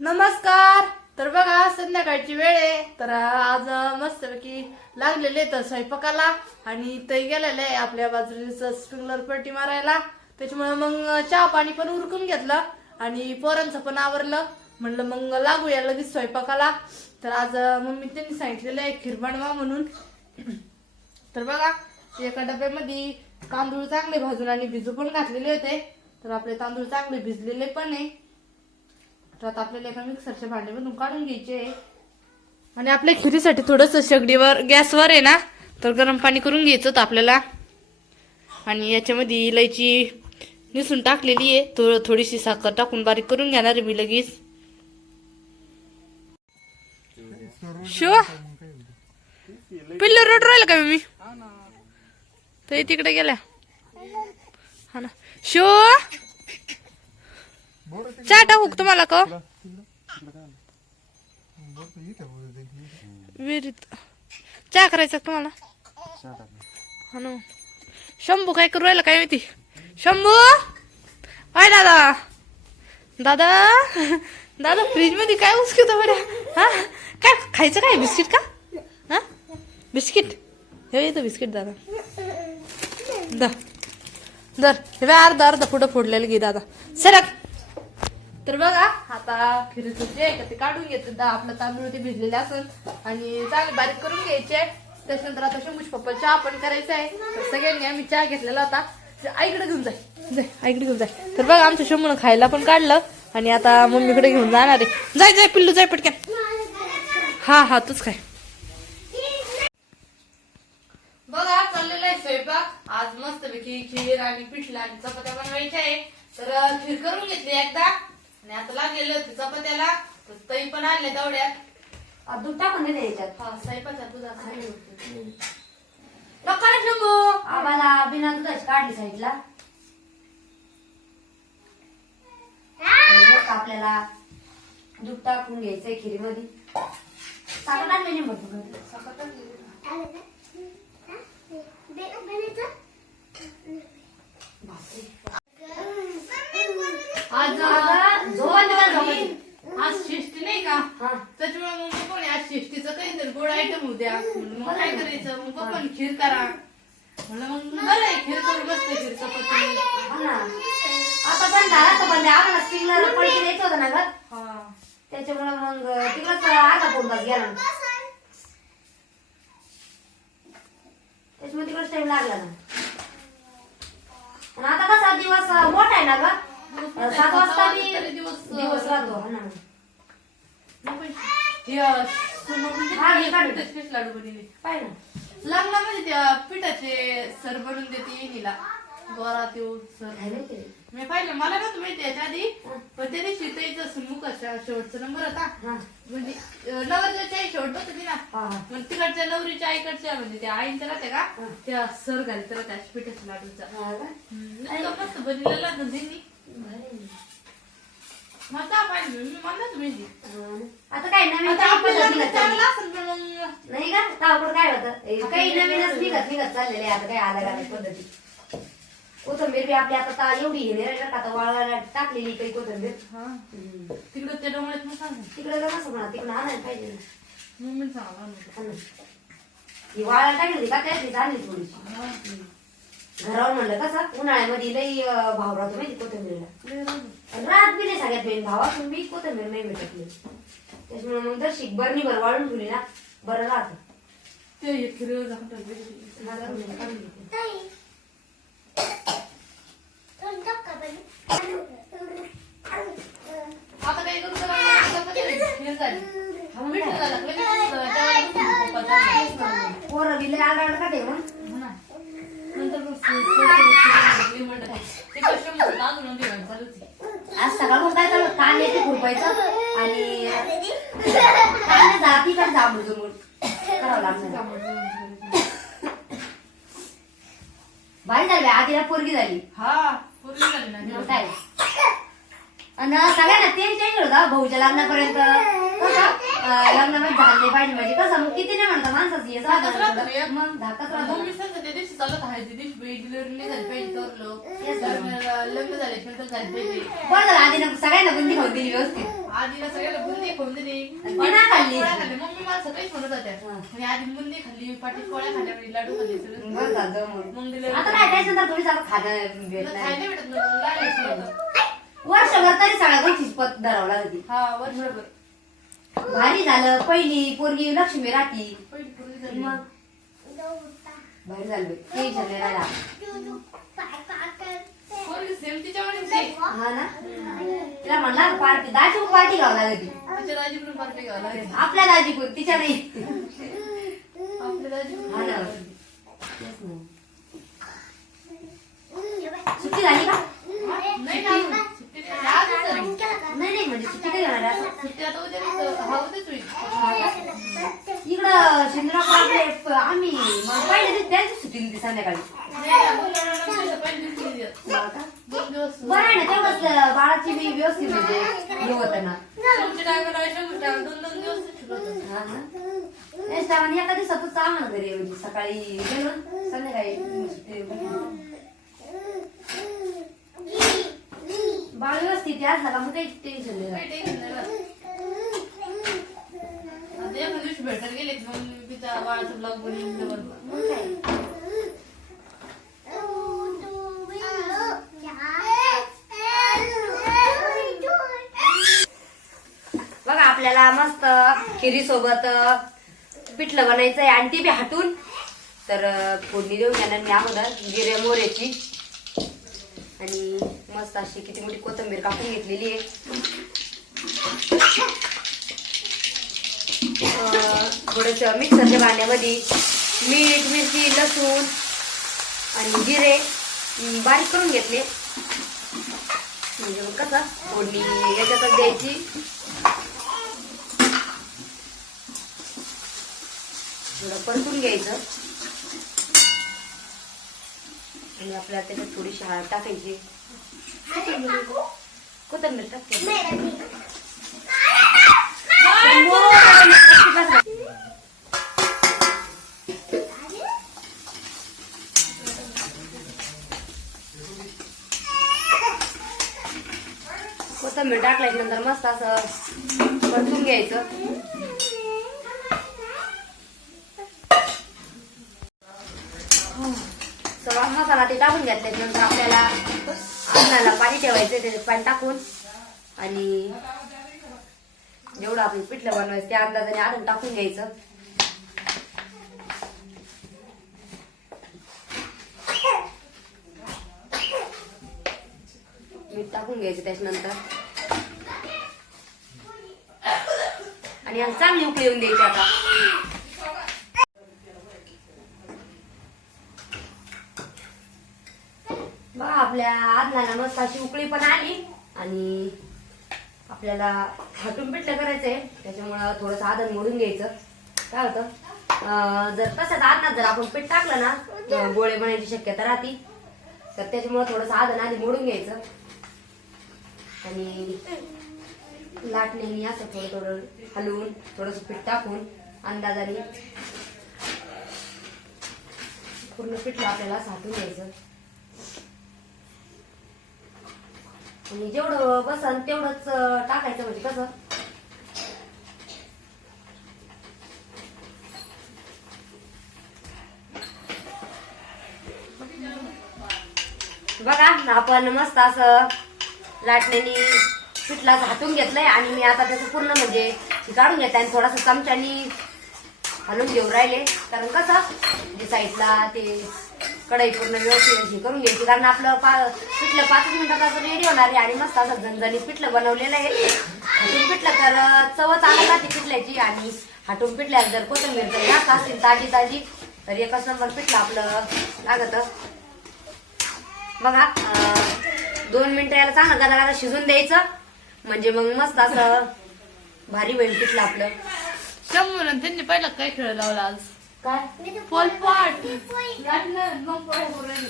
नमस्कार. तर बघा संध्याकाळची वेळ आहे. तर आज मस्तपैकी लागलेले तर स्वयंपाकाला आणि ते गेलेले आहे आपल्या बाजूचं स्प्रिंकलर पट्टी मारायला. त्याच्यामुळे मग चहा पाणी पण उरकून घेतलं आणि पोरांचं पण आवरलं. म्हणलं मग लागूया लगेच स्वयंपाकाला. तर आज मम्मी त्यांनी सांगितलेलं आहे खीर बनवा म्हणून. तर बघा एका डब्यामध्ये तांदूळ चांगले भाजून आणि भिजू पण घातलेले होते. तर आपले तांदूळ चांगले भिजलेले पण आहे. तर आता आपल्याला एका मिक्सरच्या भांड्यामधून काढून घ्यायचे आणि आपल्या खिरीसाठी थोडस शेगडीवर गॅसवर आहे ना तर गरम पाणी करून घ्यायचं होतं आपल्याला. आणि याच्यामध्ये इलायची निसून टाकलेली आहे. थोडीशी साखर टाकून बारीक करून घेणार आहे मी लगेच. शिवा पिल्लू रोड राहिलं का मी तर तिकडे गेल्या हा ना. शिवा चहा टाकू तुम्हाला का विहिरीत चहा करायचा तुम्हाला हा ना. शंभू काय करू राहिला काय माहिती. शंभू काय दादा दादा दादा फ्रीज मध्ये काय उचकत बरं. हा काय खायचं काय बिस्किट का हा बिस्किट हे येतं बिस्किट दादा दर हे अर्धा फुटं फोडलेलं घे दादा सरक. तर बघा आता खिरीचं जे आहे का ते काढून घेते. आपलं तांदूळ ते भिजलेले असेल आणि चांगले बारीक करून घ्यायचे. त्याच्यानंतर आता शंभूश पप्पा चहा पण करायचा आहे. तर सगळ्यांनी आम्ही चहा घेतलेला होता. आईकडे घेऊन जाय आईकडे घेऊन जाय. तर बघा आमच्या शंभूनं खायला पण काढलं आणि आता मम्मीकडे घेऊन जाणार आहे. जाय पिल्लू जाय पटक्यान. हा तूच काय. बघा चाललेला आहे स्वयंपाक. आज मस्तपैकी खीर आणि पिठलं आणि चपात्या बनवायच्या आहे. तर खीर करून घेतली एकदा आणि आता लागलेले होते चपात्याला. तई पण आणले तेवढ्यात दूध टाकून दे याच्यात. हा स्वयंपाचा तुझा खाली होते नका ना शंभू. आम्हाला बिना दुधाची काढली साईडला. आपल्याला दूध टाकून घ्यायचंय खिरीमध्ये. साखर टाकलेली आज आज शिष्टी नाही का त्याच्यामुळे मग पप्पाने आज शिष्टीचं काहीतरी गोड आयटम उद्या. मग काय करायचं मग पप्पाने खीर करा म्हणलं. मग बरं आहे खीर करून बसते खीर चपाती. आता पण झाला तर पण आम्हाला स्प्रिंकलर पडली द्यायचं होतं ना ग. त्याच्यामुळे मग तिकडच अर्धा पोट तास गेला. त्याच्यामुळे तिकडच टाइम लागला ना. आणि आता कसा दिवस मोठा आहे ना ग. 7 वाजता दिवस राहतो हा ना. लाडू बनवले पाय ना लग्नामध्ये त्या पिठाचे सर बनवून देते येणीला गोरा त्यो सर. मी पाहिलं मला नव्हतं माहिती याच्या आधी. पण त्या दिवशी त्याचा सुनमुखाचा शेवटचा नंबर होता. म्हणजे नवरदेवाच्या आई शेवट होती ना. मग तिकडच्या नवरीच्या आईकडच्या म्हणजे त्या आईंच्या राहत्या का त्या सर घालत राहत्या पिठाच्या लाडूचा. मस्त बनलेला त्यांनी मजा पाहिजे मी म्हणलं तुम्ही. आता काय नवीन नाही का तावड काय होतं काही नवीनच निघत चाललेले. आता काय अलग पद्धती. कोथंबीर बी आपली आता एवढी हे आता वाळायला टाकलेली काही कोथंबीर. तिकडे त्या डोंगरात मग तिकडे कसं म्हणा तिकडे आणायला पाहिजे मम्मी सांगा. ही वाळायला टाकली का त्यातलीच आणली थोडीशी. घरावर म्हणलं कसं उन्हाळ्यामध्ये लई भाव राहतो माहिती कोथंबीरला. रात बी नाही सगळ्यात मेन भावातून बी कोथंबीर नाही भेटली. त्याच्यामुळे मग जर शिक बरणीभर वाळून ठेवली ना बरं राहतं. आता काय करू पोरं बी लई आगाड का ते मग आज सकाळ काय चालू कांदे ते खुरपायचं आणि कांदे जाती का जांभूळ करावं लागणार. बाई झाली आधीला पोरगी झाली. हा पोरगी झाली ना काय आणि सगळ्यांना तेल चेंज होता भाऊच्या लग्नापर्यंत. लग्नामध्ये झाले पाहिजे म्हणजे कसं मग किती नाही म्हणता माणसाचं हे धाकच राहतं साधं. ना एक. मग धाकच राहतं मग ना. मी सांगते त्या दिवशी चालत आहे त्या दिवशी बाई डिलिव्हरी नाही झाली पाहिजे तर Yes, लग्न झाले नंतर झाली पाहिजे बरं झालं आधी सगळ्यांना बुंदी खाऊन दिली व्यवस्थित. आधीला सगळ्याला बुंदी खाऊन दिली ती नाही खाल्ली. पोळ्या खाल्ली मम्मी मला सकाळीच म्हणत होत्या आणि आधी बुंदी खाल्ली पाठी पोळ्या खाल्ल्या आणि लाडू खाल्ले सगळं बरं झालं मग. मग दिले आता काय टेन्शन तर थोडीच आपण खाणं भेट नाही. खायला भेटत नव्हतं लागायचं होतं. वर्षभर तरी सगळ्या गोष्टीची पत धरावं लागते. हा वर्षभर भारी झालं पहिली पोरगी लक्ष्मी राहती. पहिली पूर्वी झाली. मग भारी झालं टेन्शन नाही राहिला. पोरगी सेम तिच्या वडील हा ना तिला म्हणला पार्टी दाजी पार्टी घ्यावं लागते. तिच्या दाजी पण पार्टी घ्यावं लागायची आपल्या दाजी कोण तिच्या नाही. आपल्या दाजी हा ना. तेच ना. सुट्टी झाली का? नाही ना अजून. सुट्टी नाही. आजच झाली. नाही नाही म्हणजे सुट्टी कधी होणार आहे आता? सुट्टी आता उद्या नाही तर हा उद्याच होईल. इकडं शिंदरापूर आम्ही मग पहिले दिवशी त्यांची सुट्टी दिली संध्याकाळी. नाही ना, मुलांना तर पहिल्या दिवशी नाही देत. हा का? 2 दिवस बरं आहे ना तेवढंच बाळाची बी व्यवस्थित म्हणजे हे होतं ना. तुमच्या टायमाला अशा टायमा 2-2 दिवस शिकवतात. हा ना. तेच ना, आणि एका दिवसातच आम्हाला घरी म्हणजे सकाळी गेलो संध्याकाळी सुट्टी भेटली. बाळ व्यवस्थित असला का मग काही टेन्शन नाही राहत. काही टेन्शन नाही राहत. आता एखाद्या दिवशी भेटायला गेले की मग तिच्या बाळाचा ब्लॉग बनवून ठेवलं. मग काय? बघा आपल्याला मस्त खिरी सोबत पिठलं बनायचंय आणि ती बी हाटून तर फोडणी देऊन घेणार मी अगोदर जिरे मोहऱ्याची आणि मस्त अशी किती मोठी कोथिंबीर कापून घेतलेली आहे. थोडस मिक्सरच्या भांड्यामध्ये मीठ मिरची लसूण आणि जिरे बारीक करून घेतले म्हणजे मग कसं फोडणी याच्यातच द्यायची. थोडं परतून घ्यायचं आणि आपल्याला त्याच्यात थोडीशी हळद टाकायची. कोथिंबीर टाकते. कोथिंबीर टाकल्याच्या नंतर मस्त असं परतून घ्यायचं. सगळा मसाला ते टाकून घेतल्यानंतर आपल्याला अन्नाला पाणी ठेवायचं त्याच्यात पाणी टाकून आणि जेवढं आपण पिठलं बनवायचं त्या अंदाजाने आधून टाकून घ्यायचं. मीठ टाकून घ्यायचं त्याच्यानंतर आणि याला चांगली उकळी येऊन द्यायची. आता बघा आपल्या अन्नाला मस्त अशी उकळी पण आली आणि आपल्याला हाटून पिठलं करायचंय त्याच्यामुळं थोडंसं आदन मोडून घ्यायचं. काय होतं जर तसंच अन्नात जर आपण पीठ टाकलं ना गोळे बनायची शक्यता राहते तर त्याच्यामुळं थोडंसं आदन आधी मोडून घ्यायचं आणि लाटण्याने असं थोडं थोडं हलवून थोडंसं पीठ टाकून अंदाजाने पूर्ण पिठलं आपल्याला साठून घ्यायचं आणि जेवढं बसन तेवढंच टाकायचं म्हणजे कसं बघा आपण मस्त असं लाटण्याने पिठला झाटून घेतलंय आणि मी आता त्याचं पूर्ण म्हणजे काढून घेतलंय आणि थोडासा चमच्यानी हलवून घेऊन राहिले कारण कसं म्हणजे साईडला ते कढई पूर्ण व्यवस्थित हे करून घ्यायची कारण आपलं पिठलं 5 मिनिटात रेडी होणार आहे आणि मस्त असं झणझणीत पिठलं बनवलेलं आहे. हाटून पिठलं तर चवच आली जाते पिठल्याची आणि हाटून पिठल्याला जर कोथिंबीर जर जास्त असतील ताजी ताजी तर एकच नंबर पिठलं आपलं लागतं. बघा 2 मिनिटं याला चांगलं गदागदा शिजून द्यायचं म्हणजे मग मस्त असं भारी होईल पिठलं आपलं. शंभर त्यांनी पहिला काय खेळ लावला आज काय पोलपाट लाटणं मग पोळ्या करून राहिली.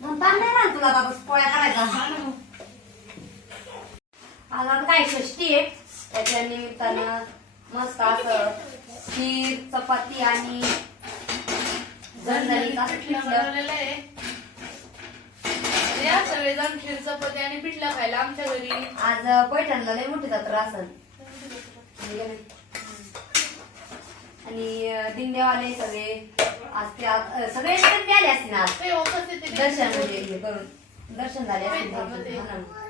मग ताण नाही ना तुला बाबा पोळ्या करायचा. आज आता काय षष्टी आहे त्याच्या निमित्तानं मस्त असं खीर चपाती आणि झणझणीत असं पिठलं पिठलं. बनवलेलं आहे. या सगळेजण खीर चपाती आणि पिठलं खायला आमच्या घरी. आज पैठणला लय मोठी जत्रा असन आणि दिंडेवाले सगळे आज ते सगळे आले असतील आज ते उपस्थित दर्शन म्हणजे हे करून दर्शन झाले असतील थांबते. त्यांचे. हा ना.